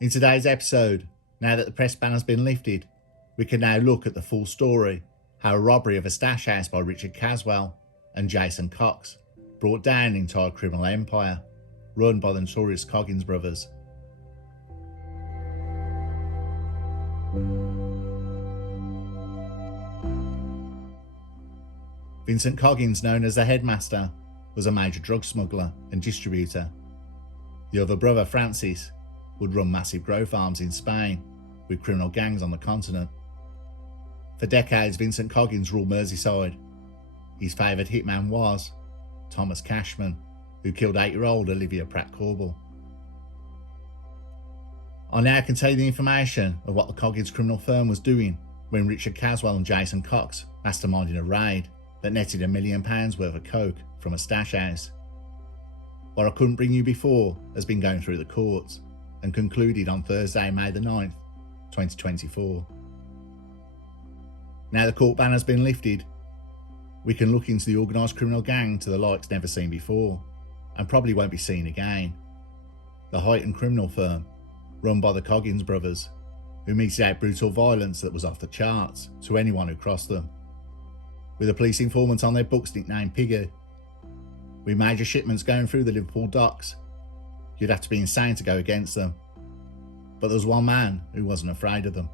In today's episode, now that the press ban has been lifted, we can now look at the full story, how a robbery of a stash house by Richard Caswell and Jason Cox brought down an entire criminal empire run by the notorious Coggins brothers. Vincent Coggins, known as the Headmaster, was a major drug smuggler and distributor. The other brother, Francis, would run massive grow farms in Spain with criminal gangs on the continent. For decades, Vincent Coggins ruled Merseyside. His favoured hitman was Thomas Cashman, who killed 8-year-old Olivia Pratt-Corbell. I now can tell you the information of what the Coggins criminal firm was doing when Richard Caswell and Jason Cox masterminded a raid that netted £1 million worth of coke from a stash house. What I couldn't bring you before has been going through the courts and concluded on Thursday, May the 9th, 2024. Now the court ban has been lifted, we can look into the organised criminal gang to the likes never seen before, and probably won't be seen again. The Huyton criminal firm, run by the Coggins brothers, who meted out brutal violence that was off the charts to anyone who crossed them. With a police informant on their books nicknamed Piggy, with major shipments going through the Liverpool docks, you'd have to be insane to go against them. But there was one man who wasn't afraid of them.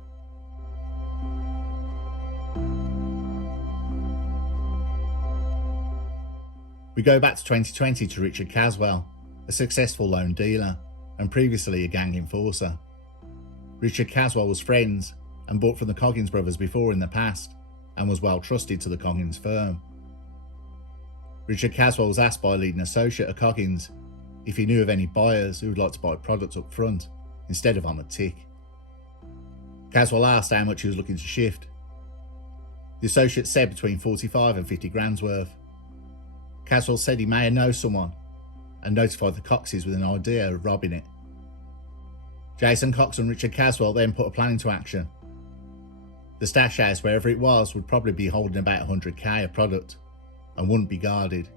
We go back to 2020 to Richard Caswell, a successful loan dealer and previously a gang enforcer. Richard Caswell was friends and bought from the Coggins brothers before in the past and was well trusted to the Coggins firm. Richard Caswell was asked by a leading associate of Coggins if he knew of any buyers who would like to buy products up front instead of on the tick. Caswell asked how much he was looking to shift. The associate said between 45 and 50 grand's worth. Caswell said he may know someone and notified the Coxes with an idea of robbing it. Jason Cox and Richard Caswell then put a plan into action. The stash house, wherever it was, would probably be holding about 100k of product and wouldn't be guarded.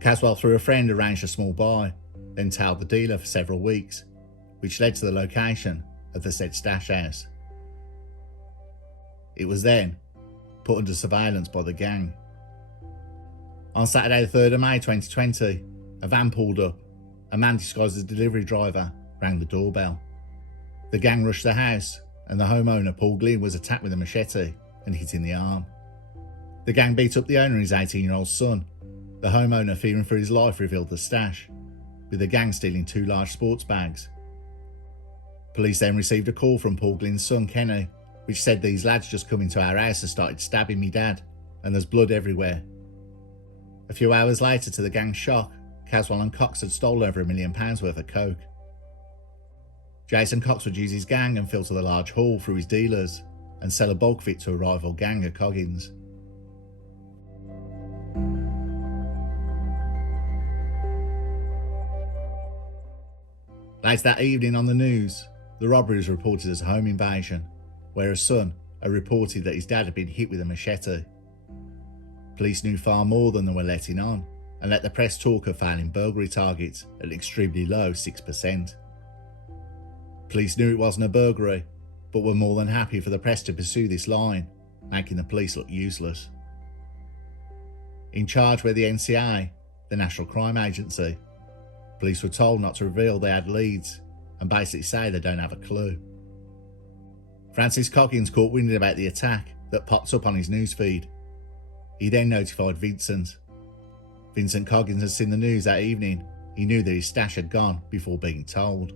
Caswell, through a friend, arranged a small buy, then tailed the dealer for several weeks, which led to the location of the said stash house. It was then put under surveillance by the gang. On Saturday the 3rd of May 2020, a van pulled up. A man disguised as a delivery driver rang the doorbell. The gang rushed the house and the homeowner, Paul Glynn, was attacked with a machete and hit in the arm. The gang beat up the owner and his 18-year-old son. The homeowner, fearing for his life, revealed the stash, with the gang stealing 2 large sports bags. Police then received a call from Paul Glynn's son, Kenny, which said these lads just come into our house and started stabbing me dad, and there's blood everywhere. A few hours later, to the gang's shock, Caswell and Cox had stolen over £1 million worth of coke. Jason Cox would use his gang and filter the large haul through his dealers and sell a bulk of it to a rival gang of Coggins. Later that evening on the news, the robbery was reported as a home invasion, where a son had reported that his dad had been hit with a machete. Police knew far more than they were letting on, and let the press talk of failing burglary targets at an extremely low 6%. Police knew it wasn't a burglary, but were more than happy for the press to pursue this line, making the police look useless. In charge were the NCA, the National Crime Agency. Police were told not to reveal they had leads and basically say they don't have a clue. Francis Coggins caught wind about the attack that popped up on his newsfeed. He then notified Vincent. Vincent Coggins had seen the news that evening. He knew that his stash had gone before being told.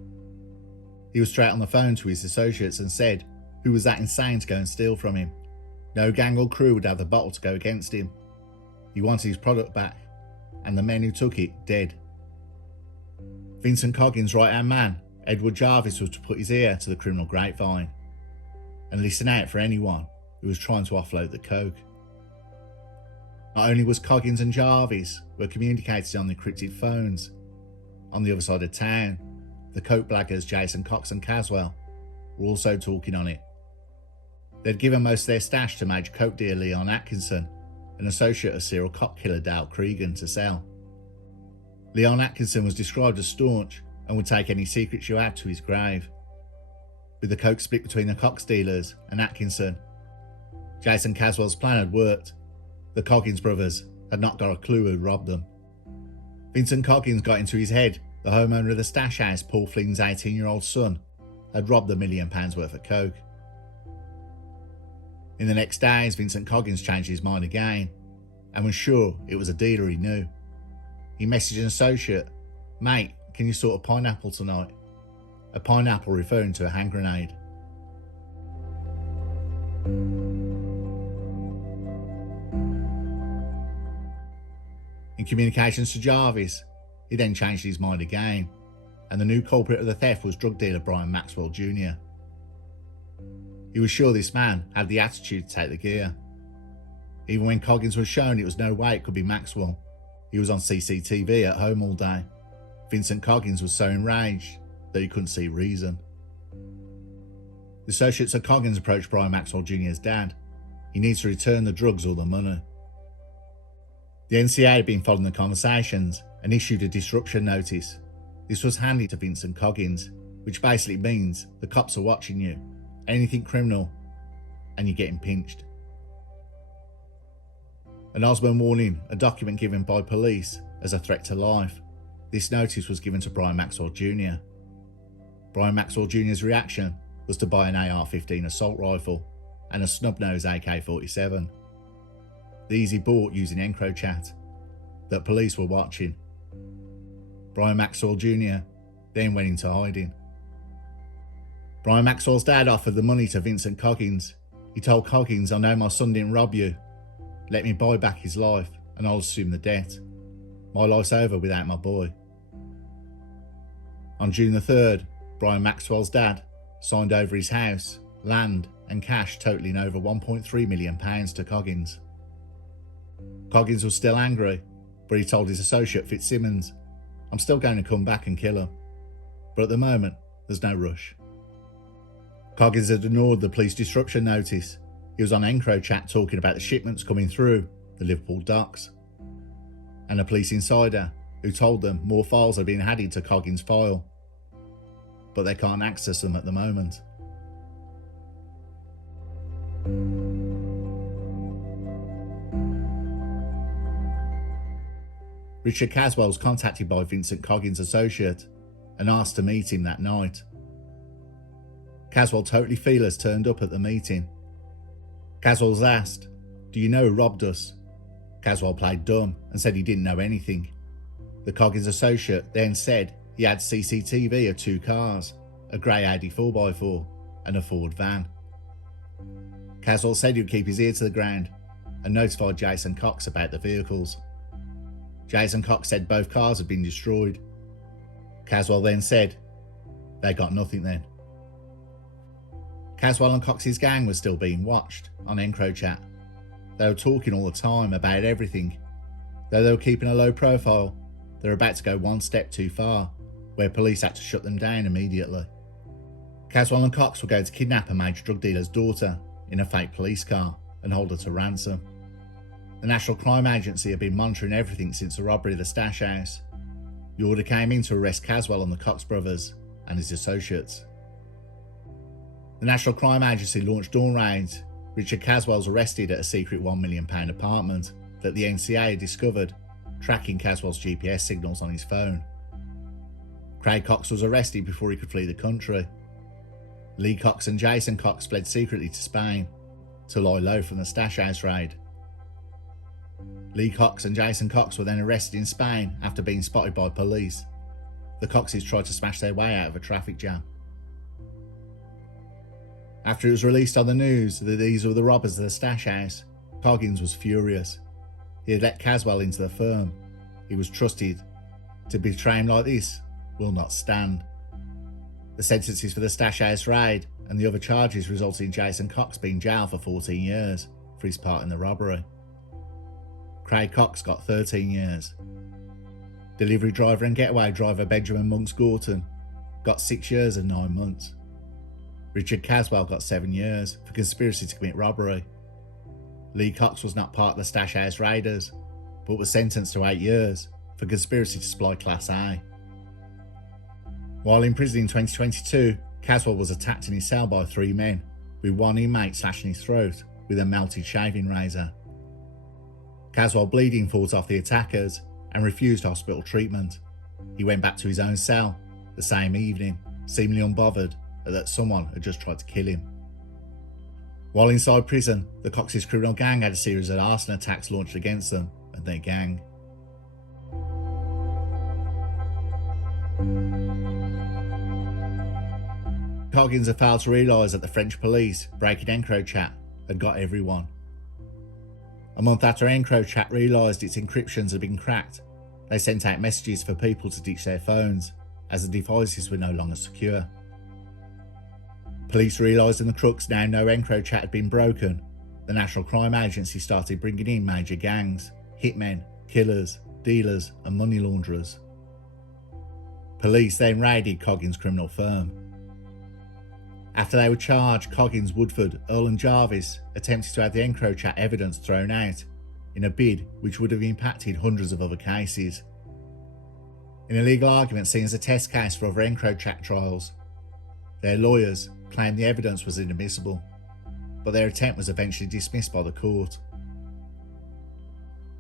He was straight on the phone to his associates and said, who was that insane to go and steal from him? No gang or crew would have the bottle to go against him. He wanted his product back, and the men who took it dead. Vincent Coggins' right-hand man, Edward Jarvis, was to put his ear to the criminal grapevine and listen out for anyone who was trying to offload the coke. Not only was Coggins and Jarvis were communicating on the encrypted phones, on the other side of town, the coke blaggers Jason Cox and Caswell were also talking on it. They'd given most of their stash to major coke dealer Leon Atkinson, an associate of serial cop killer Dale Cregan, to sell. Leon Atkinson was described as staunch and would take any secrets you had to his grave. With the coke split between the Cox dealers and Atkinson, Jason Caswell's plan had worked. The Coggins brothers had not got a clue who robbed them. Vincent Coggins got into his head the homeowner of the stash house, Paul Flynn's 18-year-old son, had robbed £1 million worth of coke. In the next days, Vincent Coggins changed his mind again and was sure it was a dealer he knew. He messaged an associate, "Mate, can you sort a pineapple tonight?" A pineapple referring to a hand grenade. In communications to Jarvis, he then changed his mind again, and the new culprit of the theft was drug dealer Brian Maxwell Jr. He was sure this man had the attitude to take the gear. Even when Coggins was shown it was no way it could be Maxwell, he was on CCTV at home all day. Vincent Coggins was so enraged that he couldn't see reason. The associates of Coggins approached Brian Maxwell Jr.'s dad. He needs to return the drugs or the money. The NCA had been following the conversations and issued a disruption notice. This was handed to Vincent Coggins, which basically means the cops are watching you, anything criminal, and you're getting pinched. An Osborne warning, a document given by police as a threat to life. This notice was given to Brian Maxwell Jr. Brian Maxwell Jr.'s reaction was to buy an AR-15 assault rifle and a snub-nose AK-47. These he bought using EncroChat that police were watching. Brian Maxwell Jr. then went into hiding. Brian Maxwell's dad offered the money to Vincent Coggins. He told Coggins, "I know my son didn't rob you. Let me buy back his life and I'll assume the debt. My life's over without my boy." On June the 3rd, Brian Maxwell's dad signed over his house, land and cash totaling over £1.3 million to Coggins. Coggins was still angry, but he told his associate Fitzsimmons, "I'm still going to come back and kill him. But at the moment, there's no rush." Coggins had ignored the police disruption notice. He was on EncroChat talking about the shipments coming through the Liverpool docks. And a police insider who told them more files had been added to Coggins' file, but they can't access them at the moment. Richard Caswell was contacted by Vincent Coggins' associate and asked to meet him that night. Caswell, totally fearless, turned up at the meeting. Caswell was asked, "Do you know who robbed us?" Caswell played dumb and said he didn't know anything. The Coggins associate then said he had CCTV of 2 cars, a grey Audi 4x4 and a Ford van. Caswell said he would keep his ear to the ground and notified Jason Cox about the vehicles. Jason Cox said both cars had been destroyed. Caswell then said they got nothing then. Caswell and Cox's gang was still being watched on EncroChat. They were talking all the time about everything. Though they were keeping a low profile, they were about to go one step too far, where police had to shut them down immediately. Caswell and Cox were going to kidnap a major drug dealer's daughter in a fake police car and hold her to ransom. The National Crime Agency had been monitoring everything since the robbery of the stash house. The order came in to arrest Caswell and the Cox brothers and his associates. The National Crime Agency launched dawn raids. Richard Caswell was arrested at a secret £1 million apartment that the NCA had discovered, tracking Caswell's GPS signals on his phone. Craig Cox was arrested before he could flee the country. Lee Cox and Jason Cox fled secretly to Spain to lie low from the stash house raid. Lee Cox and Jason Cox were then arrested in Spain after being spotted by police. The Coxes tried to smash their way out of a traffic jam. After it was released on the news that these were the robbers of the stash house, Coggins was furious. He had let Caswell into the firm. He was trusted. To betray him like this will not stand. The sentences for the stash house raid and the other charges resulted in Jason Cox being jailed for 14 years for his part in the robbery. Craig Cox got 13 years. Delivery driver and getaway driver Benjamin Monks Gorton got 6 years and 9 months. Richard Caswell got 7 years for conspiracy to commit robbery. Lee Cox was not part of the stash house raiders, but was sentenced to 8 years for conspiracy to supply Class A. While in prison in 2022, Caswell was attacked in his cell by 3 men, with one inmate slashing his throat with a melted shaving razor. Caswell, bleeding, fought off the attackers and refused hospital treatment. He went back to his own cell the same evening, seemingly unbothered that someone had just tried to kill him. While inside prison, the Cox's criminal gang had a series of arson attacks launched against them and their gang. Coggins had failed to realise that the French police, breaking EncroChat, had got everyone. A month after EncroChat realised its encryptions had been cracked, they sent out messages for people to ditch their phones, as the devices were no longer secure. Police realising the crooks now know EncroChat had been broken, the National Crime Agency started bringing in major gangs, hitmen, killers, dealers and money launderers. Police then raided Coggins' criminal firm. After they were charged, Coggins, Woodford, Earl and Jarvis attempted to have the EncroChat evidence thrown out in a bid which would have impacted hundreds of other cases. In a legal argument seen as a test case for other EncroChat trials, their lawyers claimed the evidence was inadmissible, but their attempt was eventually dismissed by the court.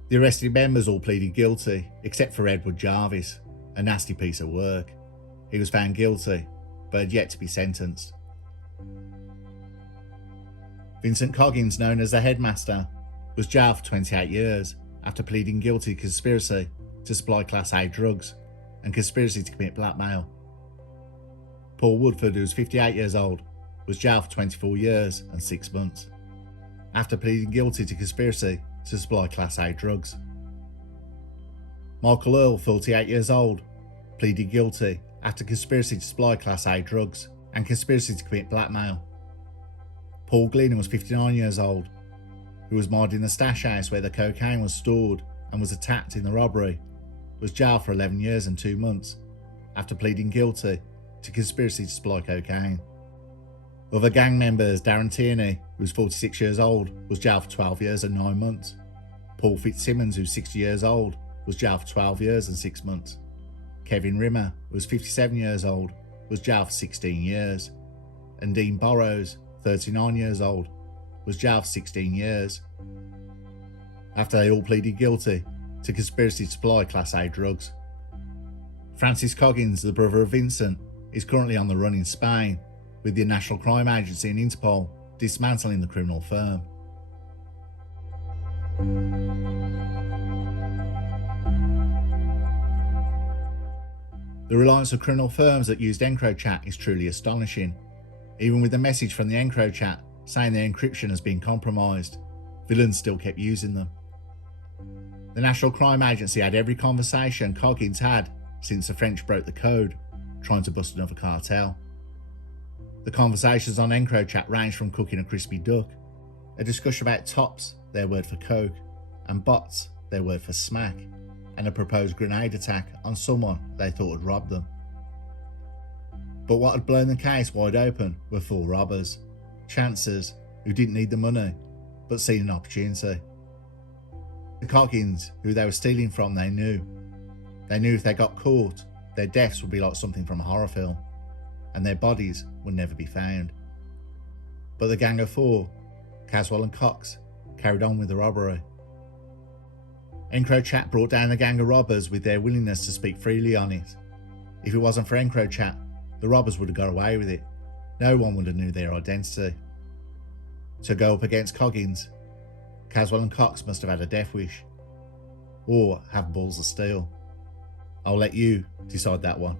The arrested members all pleaded guilty, except for Edward Jarvis, a nasty piece of work. He was found guilty, but had yet to be sentenced. Vincent Coggins, known as the headmaster, was jailed for 28 years after pleading guilty to conspiracy to supply Class A drugs and conspiracy to commit blackmail. Paul Woodford, who was 58 years old, was jailed for 24 years and 6 months after pleading guilty to conspiracy to supply Class A drugs. Michael Earl, 48 years old, pleaded guilty after conspiracy to supply Class A drugs and conspiracy to commit blackmail. Paul Glenn was 59 years old, who was mired in the stash house where the cocaine was stored and was attacked in the robbery, was jailed for 11 years and 2 months after pleading guilty to conspiracy to supply cocaine. Other gang members, Darren Tierney, who was 46 years old, was jailed for 12 years and 9 months. Paul Fitzsimmons, who was 60 years old, was jailed for 12 years and 6 months. Kevin Rimmer, who was 57 years old, was jailed for 16 years. And Dean Burrows, 39 years old, was jailed for 16 years after they all pleaded guilty to conspiracy to supply Class A drugs. Francis Coggins, the brother of Vincent, is currently on the run in Spain, with the National Crime Agency and Interpol dismantling the criminal firm. The reliance of criminal firms that used EncroChat is truly astonishing. Even with the message from the EncroChat saying their encryption has been compromised, villains still kept using them. The National Crime Agency had every conversation Coggins had since the French broke the code, trying to bust another cartel. The conversations on EncroChat ranged from cooking a crispy duck, a discussion about tops, their word for coke, and bots, their word for smack, and a proposed grenade attack on someone they thought had robbed them. But what had blown the case wide open were 4 robbers, chancers who didn't need the money, but seen an opportunity. The Coggins, who they were stealing from, they knew. They knew if they got caught, their deaths would be like something from a horror film, and their bodies would never be found. But the gang of 4, Caswell and Cox, carried on with the robbery. EncroChat brought down the gang of robbers with their willingness to speak freely on it. If it wasn't for EncroChat, the robbers would have got away with it. No one would have knew their identity. To go up against Coggins, Caswell and Cox must have had a death wish, or have balls of steel. I'll let you decide that one.